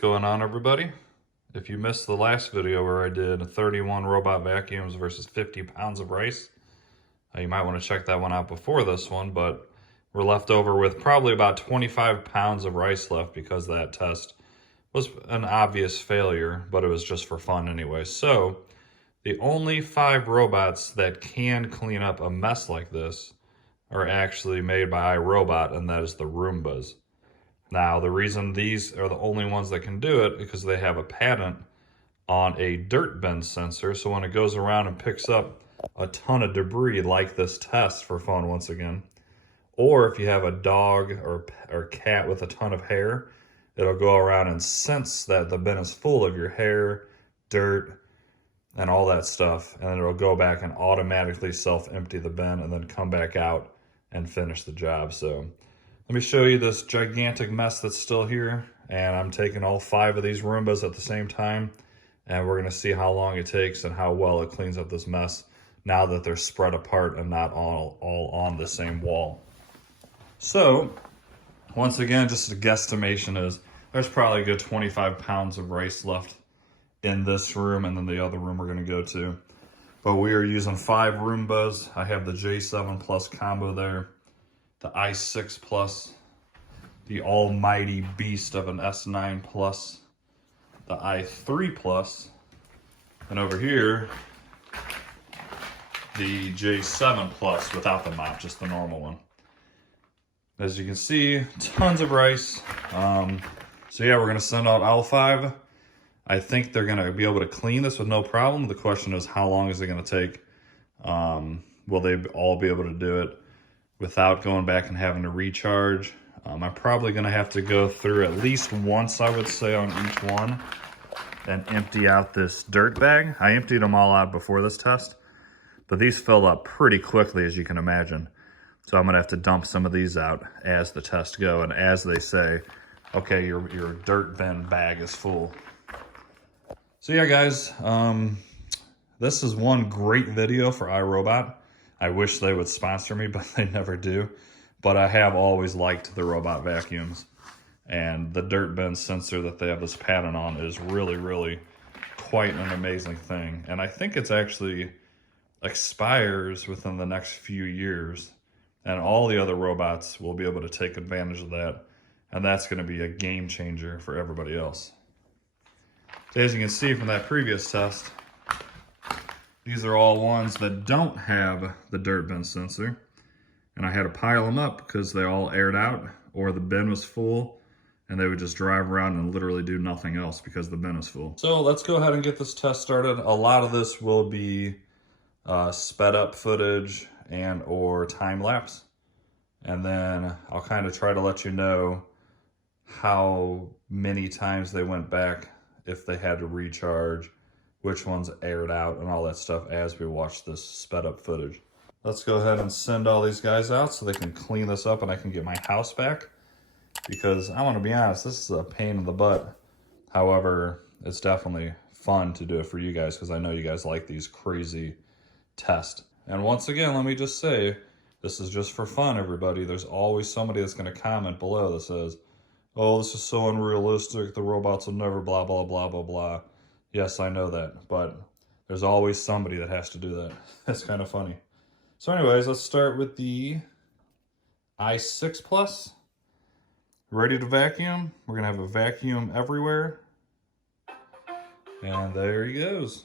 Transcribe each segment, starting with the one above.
going on, everybody? If you missed the last video where I did 31 robot vacuums versus 50 pounds of rice, you might want to check that one out before this one, but we're left over with probably about 25 pounds of rice left because that test was an obvious failure, but it was just for fun anyway. So the only 5 robots that can clean up a mess like this are actually made by iRobot, and that is the Roombas. Now, the reason these are the only ones that can do it is because they have a patent on a dirt bin sensor. So when it goes around and picks up a ton of debris, like this test for fun once again, or if you have a dog or cat with a ton of hair, it'll go around and sense that the bin is full of your hair, dirt, and all that stuff. And then it'll go back and automatically self-empty the bin and then come back out and finish the job. So let me show you this gigantic mess that's still here, and I'm taking all 5 of these Roombas at the same time, and we're gonna see how long it takes and how well it cleans up this mess now that they're spread apart and not all on the same wall. So, once again, just a guesstimation is there's probably a good 25 pounds of rice left in this room, and then the other room we're gonna go to. But we are using 5 Roombas. I have the J7 Plus combo there, the i6 Plus, the almighty beast of an S9 Plus, the i3 Plus, and over here, the J7 Plus without the mop, just the normal one. As you can see, tons of rice. So yeah, we're gonna send out all 5. I think they're gonna be able to clean this with no problem. The question is, how long is it gonna take? Will they all be able to do it without going back and having to recharge? I'm probably gonna have to go through at least once, I would say, on each one and empty out this dirt bag. I emptied them all out before this test, but these filled up pretty quickly, as you can imagine. So I'm gonna have to dump some of these out as the tests go and as they say, okay, your dirt bin bag is full. So yeah, guys, this is one great video for iRobot. I wish they would sponsor me, but they never do. But I have always liked the robot vacuums. And the dirt bin sensor that they have this patent on is really, really quite an amazing thing. And I think it's actually expires within the next few years. And all the other robots will be able to take advantage of that. And that's going to be a game changer for everybody else. So as you can see from that previous test, these are all ones that don't have the dirt bin sensor. And I had to pile them up because they all aired out or the bin was full and they would just drive around and literally do nothing else because the bin is full. So let's go ahead and get this test started. A lot of this will be sped up footage and or time lapse. And then I'll kind of try to let you know how many times they went back, if they had to recharge, which ones aired out, and all that stuff as we watch this sped up footage. Let's go ahead and send all these guys out so they can clean this up and I can get my house back. Because I want to be honest, this is a pain in the butt. However, it's definitely fun to do it for you guys because I know you guys like these crazy tests. And once again, let me just say, this is just for fun, everybody. There's always somebody that's going to comment below that says, oh, this is so unrealistic, the robots will never blah, blah, blah, blah, blah. Yes, I know that, but there's always somebody that has to do that. That's kind of funny. So anyways, let's start with the i6 Plus. Ready to vacuum. We're gonna have a vacuum everywhere. And there he goes.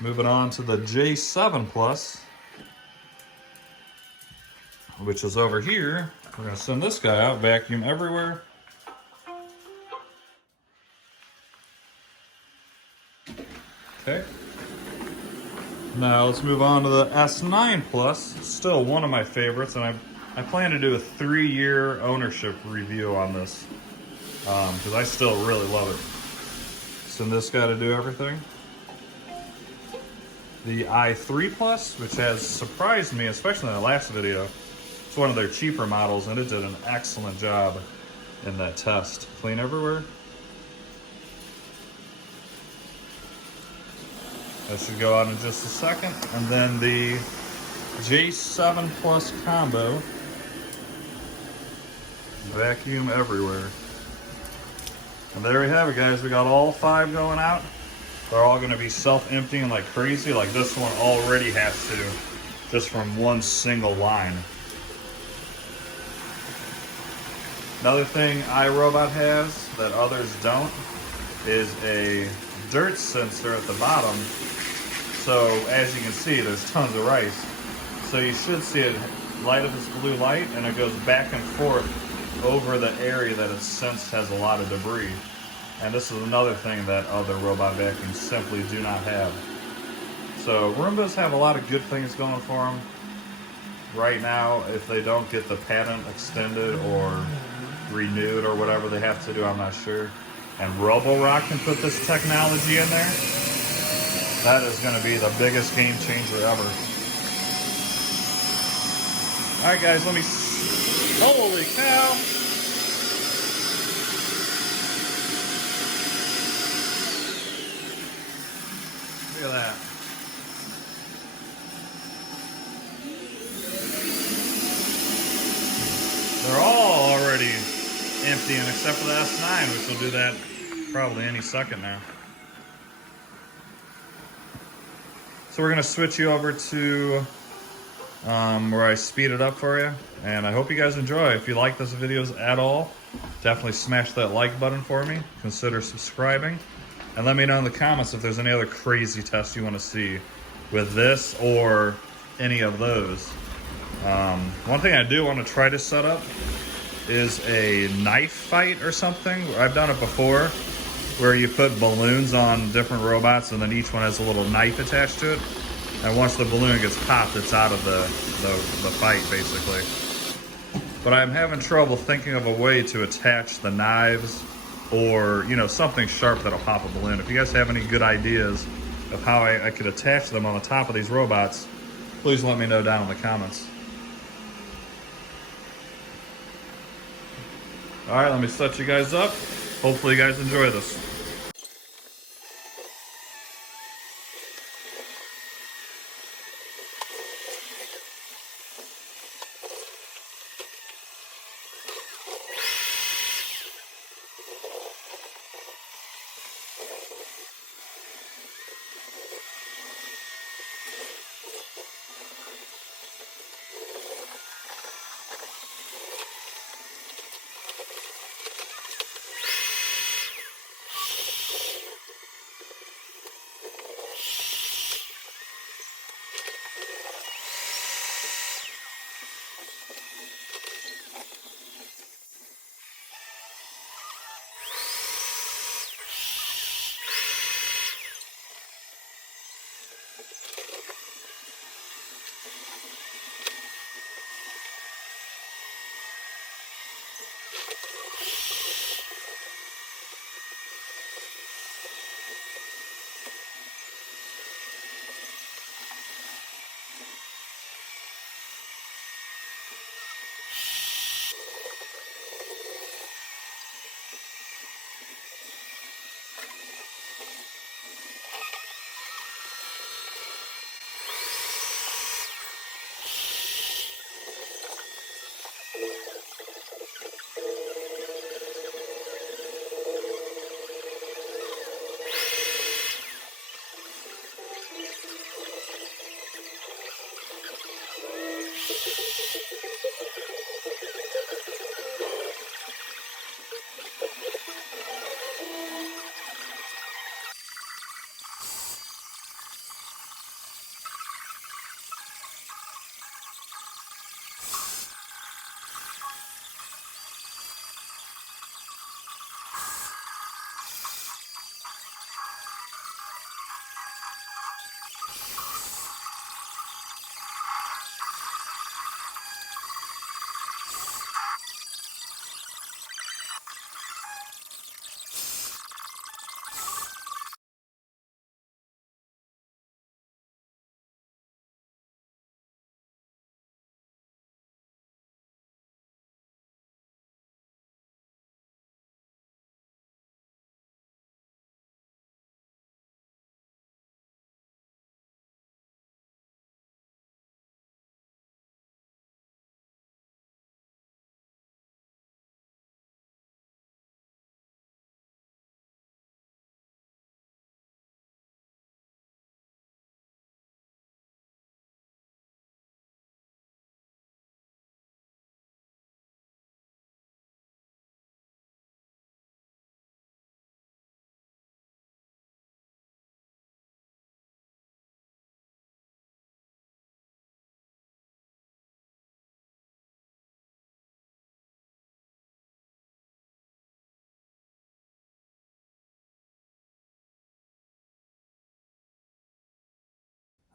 Moving on to the J7 Plus, which is over here. We're gonna send this guy out, vacuum everywhere. Okay. Now let's move on to the S9 Plus. Still one of my favorites, and I plan to do a 3-year ownership review on this because I still really love it. Send this guy to do everything. The i3 Plus, which has surprised me, especially in the last video. It's one of their cheaper models, and it did an excellent job in that test. Clean everywhere. That should go out in just a second. And then the J7 Plus combo. Vacuum everywhere. And there we have it, guys. We got all 5 going out. They're all going to be self-emptying like crazy. Like this one already has to, just from one single line. Another thing iRobot has that others don't is a dirt sensor at the bottom. So as you can see, there's tons of rice. So you should see it light up this blue light, and it goes back and forth over the area that it sensed has a lot of debris. And this is another thing that other robot vacuums simply do not have. So Roombas have a lot of good things going for them. Right now, if they don't get the patent extended or renewed or whatever they have to do, I'm not sure. And Roborock can put this technology in there. That is going to be the biggest game changer ever. Alright guys, let me... Holy cow! Look at that. They're all already emptying except for the S9, which will do that probably any second now. So we're going to switch you over to where I speed it up for you. And I hope you guys enjoy. If you like this videos at all, definitely smash that like button for me. Consider subscribing. And let me know in the comments if there's any other crazy tests you want to see with this or any of those. One thing I do want to try to set up is a knife fight or something. I've done it before, where you put balloons on different robots and then each one has a little knife attached to it. And once the balloon gets popped, it's out of the fight, basically. But I'm having trouble thinking of a way to attach the knives or, you know, something sharp that'll pop a balloon. If you guys have any good ideas of how I could attach them on the top of these robots, please let me know down in the comments. All right, let me set you guys up. Hopefully you guys enjoy this.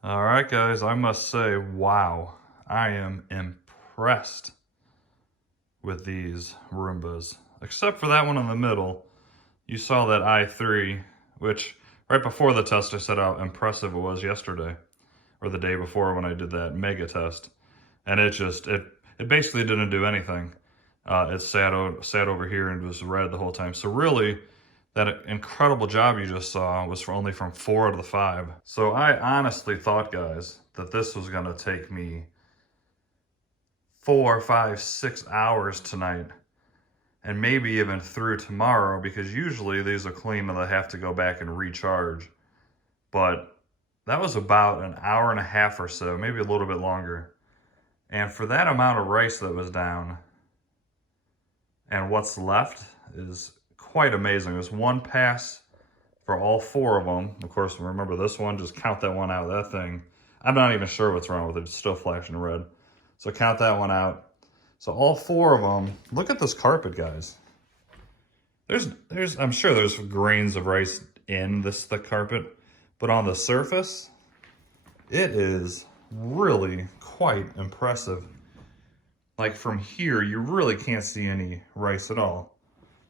All right, guys, I must say, wow, I am impressed with these Roombas. Except for that one in the middle. You saw that i3, which right before the test I said how impressive it was yesterday, or the day before when I did that mega test. And it basically didn't do anything. It sat over here and was red the whole time. So really, that incredible job you just saw was only from 4 out of the 5. So I honestly thought, guys, that this was gonna take me 4, 5, 6 hours tonight, and maybe even through tomorrow, because usually these are clean and they have to go back and recharge. But that was about an hour and a half or so, maybe a little bit longer. And for that amount of rice that was down, and what's left is quite amazing. There's one pass for all 4 of them. Of course, remember this one, just count that one out. That thing, I'm not even sure what's wrong with it. It's still flashing red. So count that one out. So all 4 of them, look at this carpet, guys. I'm sure there's grains of rice in this thick carpet, but on the surface, it is really quite impressive. Like from here, you really can't see any rice at all.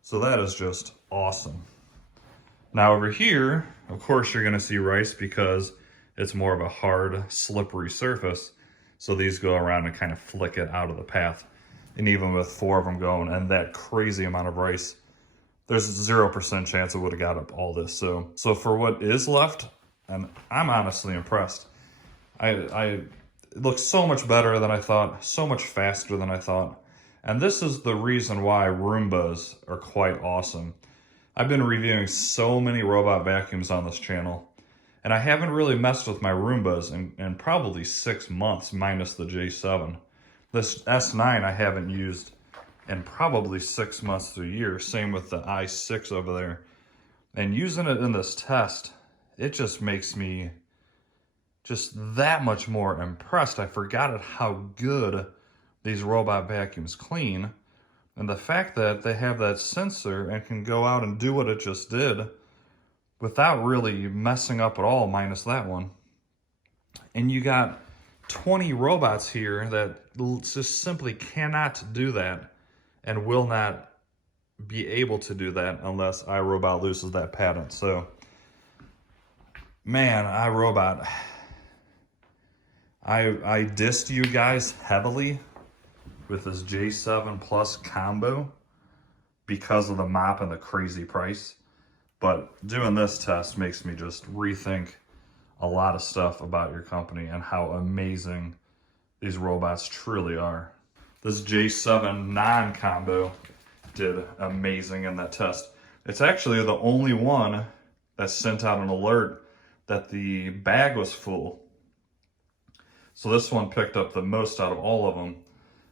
So that is just awesome. Now over here, of course you're gonna see rice because it's more of a hard, slippery surface. So these go around and kind of flick it out of the path. And even with 4 of them going and that crazy amount of rice, there's 0% chance it would have got up all this. So for what is left, and I'm honestly impressed. It looks so much better than I thought, so much faster than I thought. And this is the reason why Roombas are quite awesome. I've been reviewing so many robot vacuums on this channel, and I haven't really messed with my Roombas in probably 6 months, minus the J7. This S9 I haven't used in probably 6 months to a year. Same with the i6 over there. And using it in this test, it just makes me just that much more impressed. I forgot how good these robot vacuums clean. And the fact that they have that sensor and can go out and do what it just did without really messing up at all, minus that one. And you got 20 robots here that just simply cannot do that and will not be able to do that unless iRobot loses that patent. So, man, iRobot, I dissed you guys heavily with this J7 Plus combo because of the mop and the crazy price. But doing this test makes me just rethink a lot of stuff about your company and how amazing these robots truly are. This J7 non-combo did amazing in that test. It's actually the only one that sent out an alert that the bag was full. So this one picked up the most out of all of them,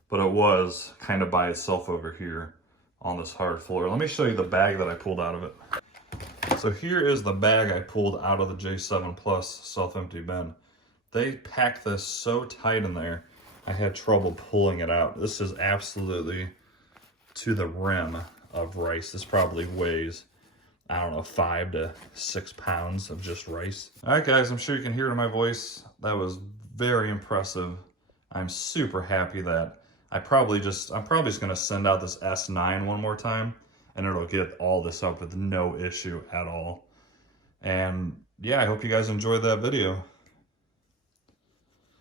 but it was kind of by itself over here on this hard floor. Let me show you the bag that I pulled out of it. So here is the bag I pulled out of the J7 Plus self-empty bin. They packed this so tight in there, I had trouble pulling it out. This is absolutely to the rim of rice. This probably weighs, I don't know, 5 to 6 pounds of just rice. All right, guys, I'm sure you can hear it in my voice. That was very impressive. I'm super happy that I'm probably just gonna send out this S9 one more time, and it'll get all this up with no issue at all. And yeah, I hope you guys enjoyed that video.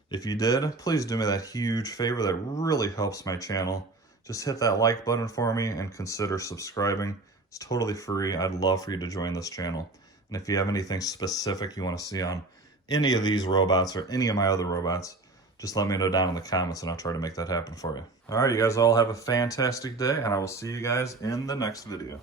If you did, please do me that huge favor that really helps my channel. Just hit that like button for me and consider subscribing. It's totally free. I'd love for you to join this channel. And if you have anything specific you want to see on any of these robots or any of my other robots, just let me know down in the comments and I'll try to make that happen for you. All right, you guys all have a fantastic day, and I will see you guys in the next video.